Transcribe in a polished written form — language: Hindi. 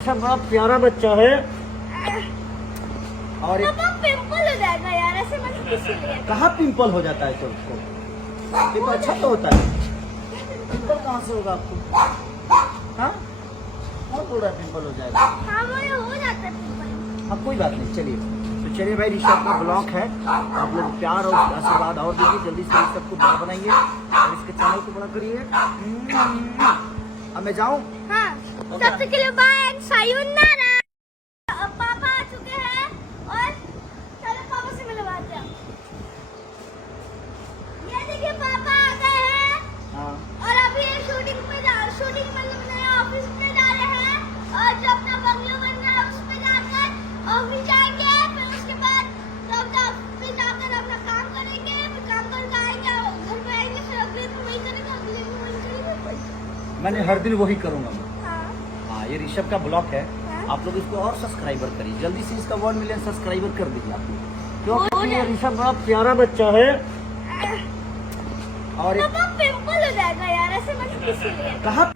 अच्छा बड़ा प्यारा बच्चा है। और पिंपल हो जाएगा यार, ऐसे मत कीजिए। कहाँ पिंपल हो जाता है तो उसको? ये तो अच्छा तो होता है। पिंपल कहाँ से होगा आपको? हाँ कौन बोल रहा है पिंपल हो जाएगा? हाँ मुझे हो जाता है पिंपल। हाँ कोई बात नहीं, चलिए तो चलिए भाई, ऋषभ का ब्लॉग है, आप लोग प्यार और आशीर्वाद और दीजिए, जल्दी से ऋषभ को बड़ा बनाइए और इसके चैनल को बड़ा करिए। अब मैं जाऊँ? हाँ तब तक के लिए बाय एंड सायोनारा। पापा आ चुके हैं और चलो पापा से मिलवाते हैं। ये देखिए पापा आ गए हैं। हाँ और अभी शूटिंग मतलब नए ऑफिस में जा रहे हैं और जो अपना बंगलो बन रहा है उस पे जाकर ऑफिस जाएंगे, फिर उसके बाद फिर जाकर अपना काम करेंगे, फिर काम करके आएंगे, घर पे आएंगे, फिर अगले दिन वही करेंगे, अगले दिन वही करेंगे। मैंने हर दिन वही करूँगा मैं। हाँ हाँ ये ऋषभ का ब्लॉग है, आप लोग इसको और सब्सक्राइबर करिए, जल्दी से इसका 1 मिलियन सब्सक्राइबर कर दीजिए आप लोग, क्योंकि ये ऋषभ बड़ा प्यारा बच्चा है। और पापा पिंपल हो जाएगा यार, ऐसे मत कीजिए। कहाँ